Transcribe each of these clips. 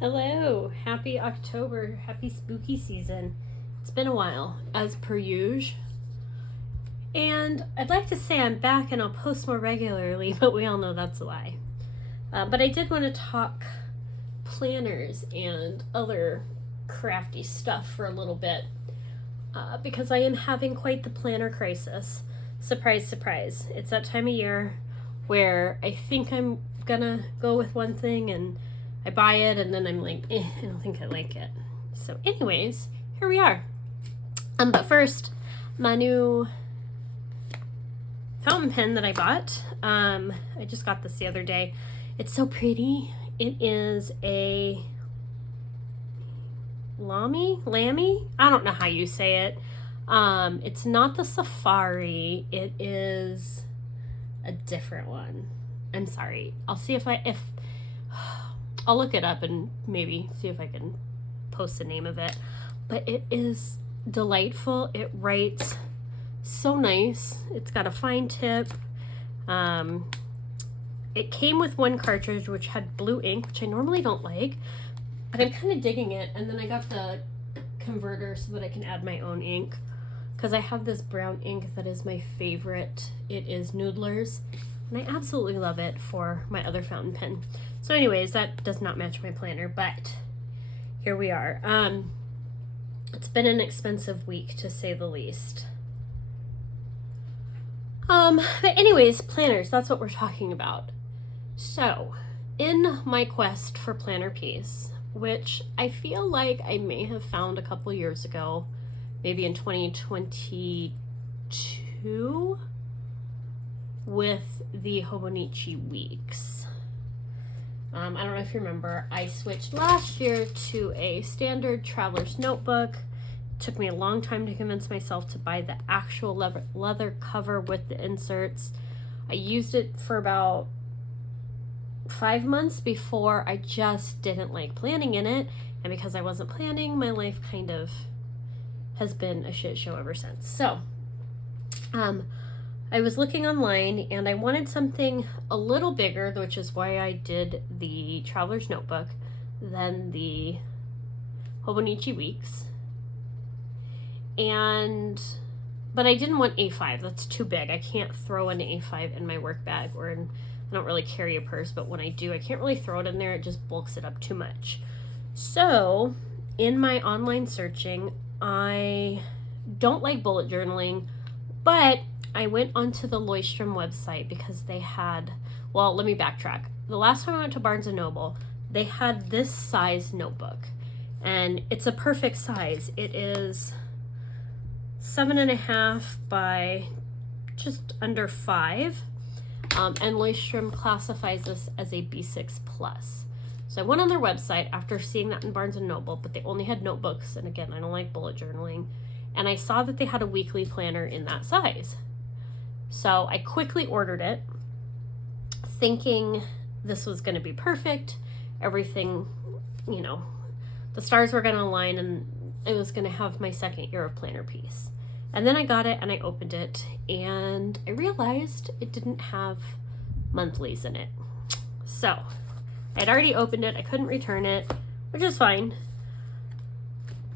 Hello, happy October, happy spooky season. It's been a while, as per usual. And I'd like to say I'm back and I'll post more regularly, but we all know that's a lie. But I did want to talk planners and other crafty stuff for a little bit because I am having quite the planner crisis. Surprise, surprise. It's that time of year where I think I'm gonna go with one thing and I buy it and then I'm like, I don't think I like it. So anyways, here we are. But first, my new fountain pen that I bought. I just got this the other day. It's so pretty. It is a Lamy? I don't know how you say it. It's not the Safari. It is a different one. I'm sorry. I'll see if I'll look it up and maybe see if I can post the name of it. But it is delightful. It writes so nice. It's got a fine tip. It came with one cartridge which had blue ink, which I normally don't like, but I'm kind of digging it. And then I got the converter so that I can add my own ink because I have this brown ink that is my favorite. It is Noodler's, and I absolutely love it for my other fountain pen. So anyways, that does not match my planner, but here we are. It's been an expensive week to say the least. But anyways, planners, that's what we're talking about. So, in my quest for planner peace, which I feel like I may have found a couple years ago, maybe in 2022, with the Hobonichi Weeks. I don't know if you remember, I switched last year to a standard traveler's notebook. It took me a long time to convince myself to buy the actual leather cover with the inserts. I used it for about 5 months before I just didn't like planning in it. And because I wasn't planning, my life kind of has been a shit show ever since. So, I was looking online and I wanted something a little bigger, which is why I did the Traveler's Notebook, than the Hobonichi Weeks. But I didn't want A5. That's too big. I can't throw an A5 in my work bag, I don't really carry a purse, but when I do, I can't really throw it in there. It just bulks it up too much. So, in my online searching, I don't like bullet journaling, but I went onto the Leuchtturm website because they had, well, let me backtrack. The last time I went to Barnes & Noble, they had this size notebook, and it's a perfect size. It is 7.5 by just under 5, and Leuchtturm classifies this as a B6 plus. So I went on their website after seeing that in Barnes & Noble, but they only had notebooks, and again, I don't like bullet journaling, and I saw that they had a weekly planner in that size. So I quickly ordered it, thinking this was going to be perfect. Everything, the stars were going to align and I was going to have my second year of planner peace. And then I got it and I opened it and I realized it didn't have monthlies in it. So I'd already opened it. I couldn't return it, which is fine.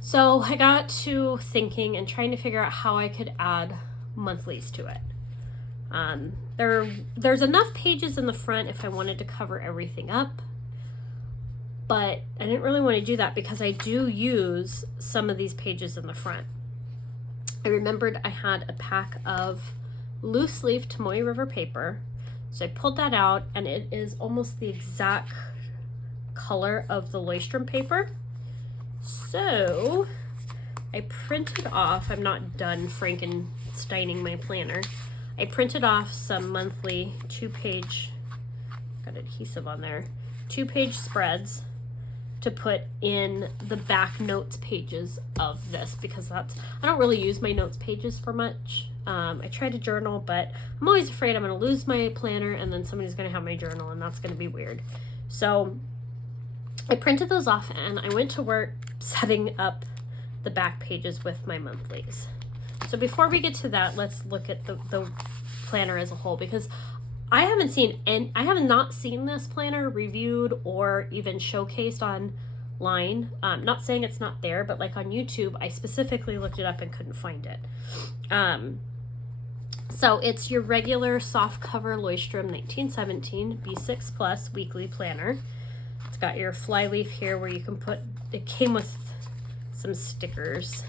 So I got to thinking and trying to figure out how I could add monthlies to it. There's enough pages in the front if I wanted to cover everything up, but I didn't really want to do that because I do use some of these pages in the front. I remembered I had a pack of loose leaf Tomoe River paper, so I pulled that out and it is almost the exact color of the Leuchtturm paper. So I printed off, I'm not done Frankensteining my planner. I printed off some monthly 2-page, got adhesive on there, 2-page spreads to put in the back notes pages of this because I don't really use my notes pages for much. I try to journal, but I'm always afraid I'm going to lose my planner and then somebody's going to have my journal and that's going to be weird. So I printed those off and I went to work setting up the back pages with my monthlies. So before we get to that, let's look at the planner as a whole, because I haven't seen, and I have not seen this planner reviewed or even showcased online. Not saying it's not there, but like on YouTube, I specifically looked it up and couldn't find it. So it's your regular soft cover Leuchtturm 1917 B6 Plus weekly planner. It's got your flyleaf here where you can put, it came with some stickers,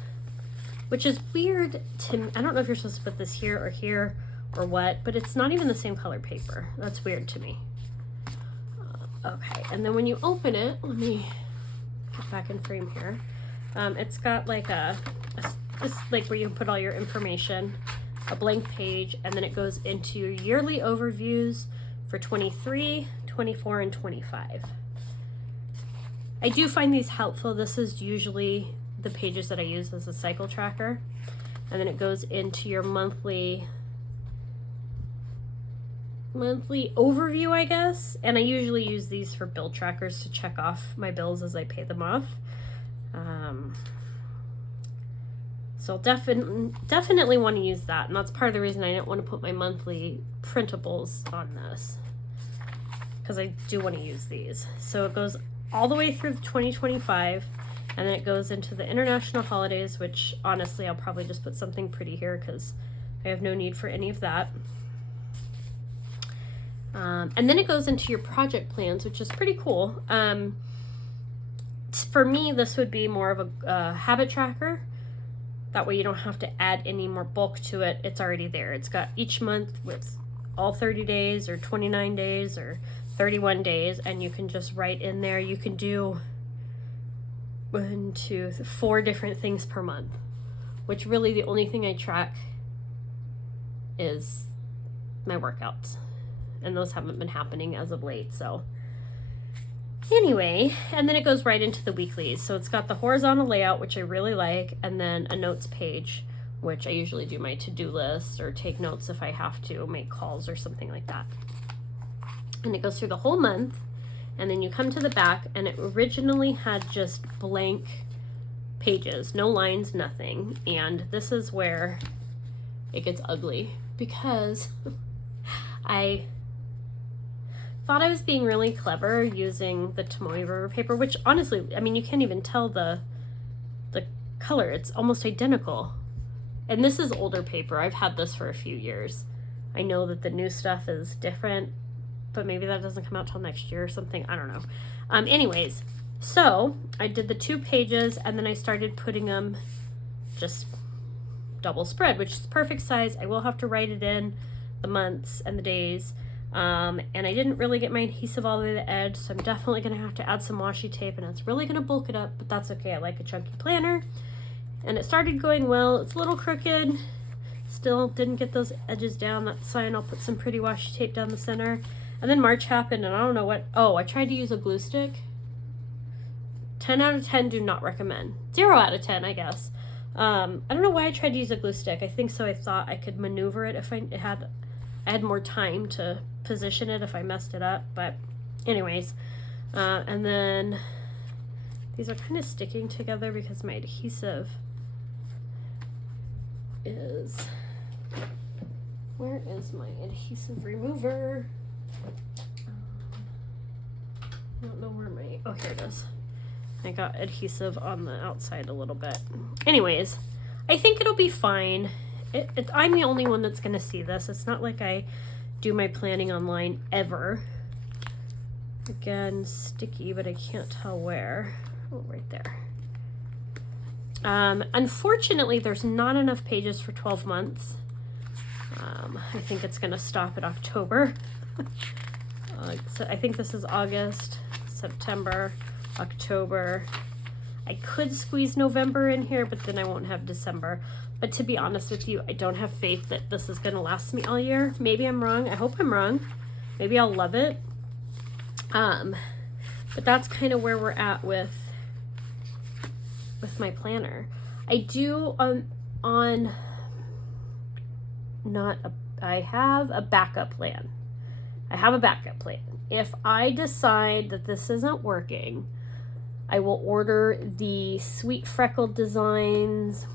which is weird to me. I don't know if you're supposed to put this here or what, but it's not even the same color paper. That's weird to me. Okay, and then when you open it, let me get back in frame here. It's got like this like where you put all your information, a blank page, and then it goes into your yearly overviews for 23, 24, and 25. I do find these helpful. This is usually the pages that I use as a cycle tracker. And then it goes into your monthly overview, I guess. And I usually use these for bill trackers to check off my bills as I pay them off. So definitely want to use that. And that's part of the reason I didn't want to put my monthly printables on this, because I do want to use these. So it goes all the way through 2025, and then it goes into the international holidays, which honestly I'll probably just put something pretty here because I have no need for any of that. And then it goes into your project plans, which is pretty cool. For me, this would be more of a habit tracker. That way you don't have to add any more bulk to it. It's already there. It's got each month with all 30 days or 29 days or 31 days, and you can just write in there. You can do 1, 2, 4 different things per month, which really the only thing I track is my workouts, and those haven't been happening as of late. So anyway, and then it goes right into the weeklies. So it's got the horizontal layout, which I really like, and then a notes page, which I usually do my to-do list or take notes if I have to make calls or something like that. And it goes through the whole month, and then you come to the back, and it originally had just blank pages, no lines, nothing. And this is where it gets ugly, because I thought I was being really clever using the Tomoe River paper, which honestly, I mean, you can't even tell the color. It's almost identical. And this is older paper. I've had this for a few years. I know that the new stuff is different, but maybe that doesn't come out till next year or something. I don't know. Anyways, so I did the 2 pages, and then I started putting them just double spread, which is perfect size. I will have to write it in the months and the days. And I didn't really get my adhesive all the way to the edge, so I'm definitely going to have to add some washi tape, and it's really going to bulk it up, but that's okay. I like a chunky planner. And it started going well. It's a little crooked. Still didn't get those edges down. That's fine. I'll put some pretty washi tape down the center. And then March happened, and I don't know what. Oh, I tried to use a glue stick. 10 out of 10 do not recommend. 0 out of 10, I guess. I don't know why I tried to use a glue stick. I think so I thought I could maneuver it if I had more time to position it if I messed it up. But anyways, and then these are kind of sticking together because my adhesive is, where is my adhesive remover? I don't know where my, oh, here it is. I got adhesive on the outside a little bit. Anyways, I think it'll be fine. I'm the only one that's going to see this. It's not like I do my planning online ever. Again, sticky, but I can't tell where. Oh, right there. Unfortunately, there's not enough pages for 12 months. I think it's going to stop at October. So I think this is August, September, October. I could squeeze November in here, but then I won't have December. But to be honest with you, I don't have faith that this is going to last me all year. Maybe I'm wrong. I hope I'm wrong. Maybe I'll love it. But that's kind of where we're at with my planner. I do I have a backup plan. If I decide that this isn't working, I will order the Sweet Freckled Designs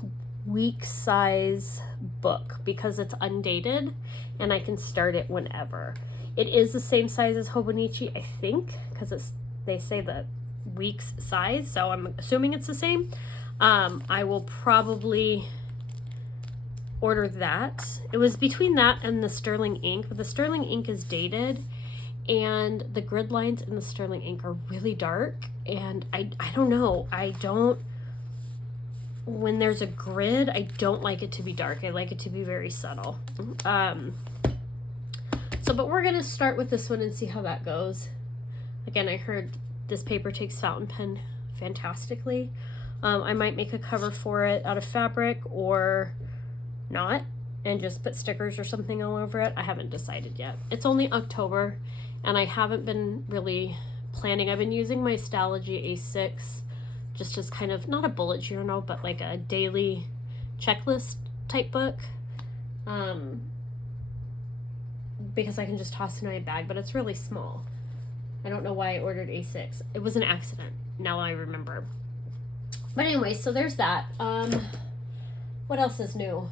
week size book because it's undated and I can start it whenever. It is the same size as Hobonichi, I think, because they say the week's size, so I'm assuming it's the same. I will probably order that. It was between that and the sterling ink, but the sterling ink is dated, and the grid lines in the sterling ink are really dark, and I don't know, when there's a grid, I don't like it to be dark. I like it to be very subtle. But we're gonna start with this one and see how that goes. Again, I heard this paper takes fountain pen fantastically. I might make a cover for it out of fabric or not, and just put stickers or something all over it. I haven't decided yet. It's only October, and I haven't been really planning. I've been using my Stalogy A6 just as kind of, not a bullet journal, but like a daily checklist type book. Because I can just toss it in my bag, but it's really small. I don't know why I ordered A6. It was an accident, now I remember. But anyway, so there's that. What else is new?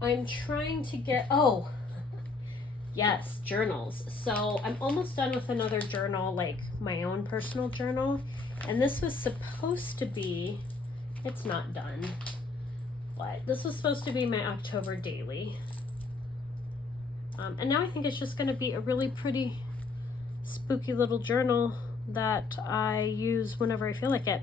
I'm trying to get, oh, yes, journals. So I'm almost done with another journal, like my own personal journal. And this was supposed to be, it's not done, but this was supposed to be my October daily. And now I think it's just going to be a really pretty, spooky little journal that I use whenever I feel like it.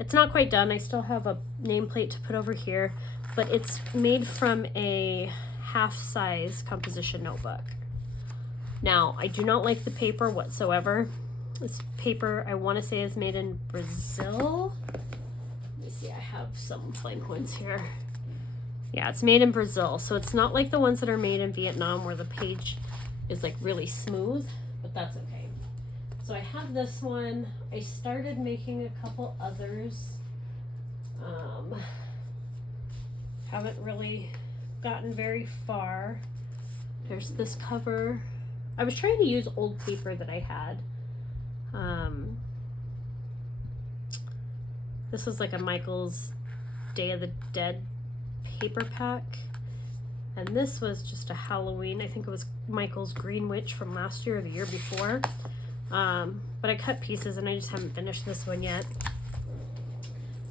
It's not quite done. I still have a nameplate to put over here, but it's made from a half-size composition notebook. Now, I do not like the paper whatsoever. This paper, I want to say, is made in Brazil. Let me see, I have some flame coins here. Yeah, it's made in Brazil, so it's not like the ones that are made in Vietnam where the page is like really smooth, but that's okay. So I have this one. I started making a couple others. Haven't really gotten very far. There's this cover. I was trying to use old paper that I had. This was like a Michael's Day of the Dead paper pack, and this was just a Halloween. I think it was Michael's Green Witch from last year or the year before. But I cut pieces and I just haven't finished this one yet.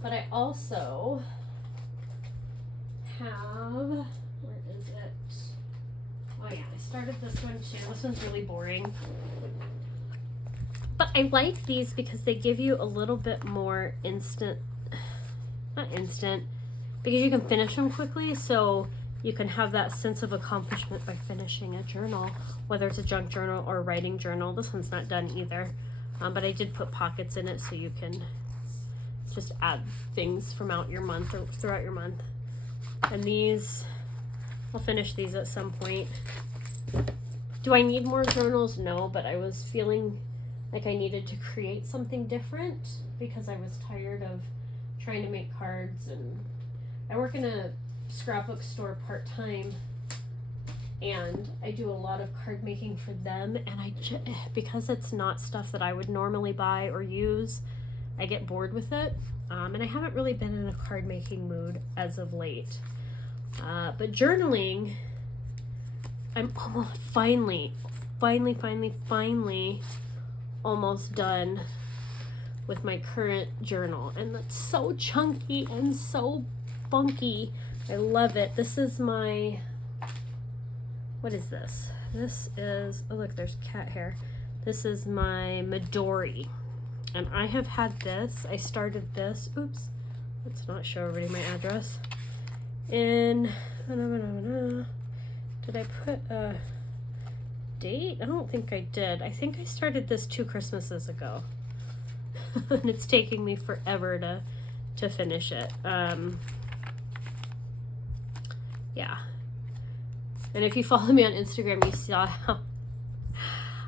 But I also have, where is it? Oh yeah, I started this one too. This one's really boring. But I like these because they give you a little bit more not instant, because you can finish them quickly, so you can have that sense of accomplishment by finishing a journal, whether it's a junk journal or a writing journal. This one's not done either, but I did put pockets in it so you can just add things from out your month or throughout your month. And these, I'll finish these at some point. Do I need more journals? No, but I was feeling like I needed to create something different because I was tired of trying to make cards, and I work in a scrapbook store part-time, and I do a lot of card making for them, and because it's not stuff that I would normally buy or use, I get bored with it, and I haven't really been in a card making mood as of late. But journaling, I'm almost finally almost done with my current journal, and that's so chunky and so funky. I love it. This is my, what is this? This is, oh look, there's cat hair. This is my Midori, and I have had this. I started this, oops, let's not show everybody my address. In, did I put a date? I don't think I did. I think I started this 2 Christmases ago. And it's taking me forever to finish it. Yeah. And if you follow me on Instagram, you saw how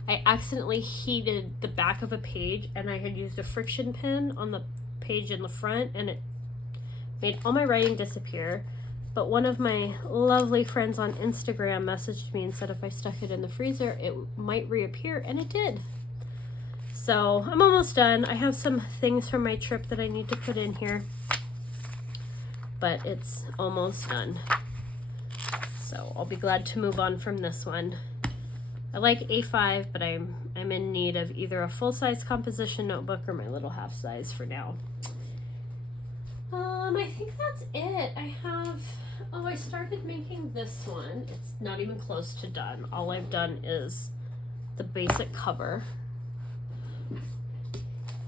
I accidentally heated the back of a page, and I had used a friction pin on the page in the front, and it made all my writing disappear. But one of my lovely friends on Instagram messaged me and said if I stuck it in the freezer, it might reappear, and it did. So I'm almost done. I have some things from my trip that I need to put in here, but it's almost done. So I'll be glad to move on from this one. I like A5, but I'm in need of either a full-size composition notebook or my little half size for now. I think that's it. I started making this one. It's not even close to done. All I've done is the basic cover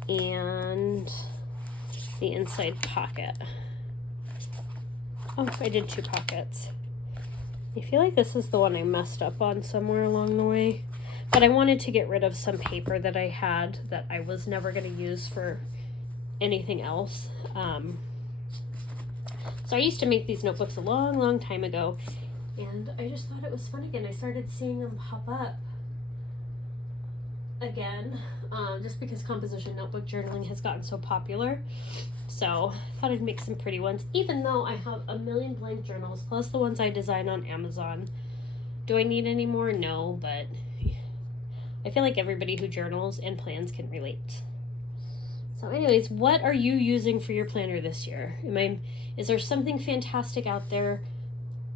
and the inside pocket. Oh, I did 2 pockets. I feel like this is the one I messed up on somewhere along the way, but I wanted to get rid of some paper that I had that I was never going to use for anything else. So I used to make these notebooks a long time ago, and I just thought it was fun again. I started seeing them pop up again, just because composition notebook journaling has gotten so popular. So I thought I'd make some pretty ones, even though I have a million blank journals, plus the ones I design on Amazon. Do I need any more? No, but I feel like everybody who journals and plans can relate. So anyways, what are you using for your planner this year? Is there something fantastic out there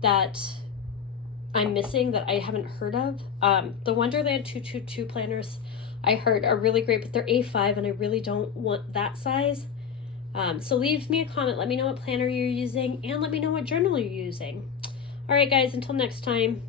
that I'm missing that I haven't heard of? The Wonderland 222 planners I heard are really great, but they're A5 and I really don't want that size. So leave me a comment. Let me know what planner you're using and let me know what journal you're using. All right, guys, until next time.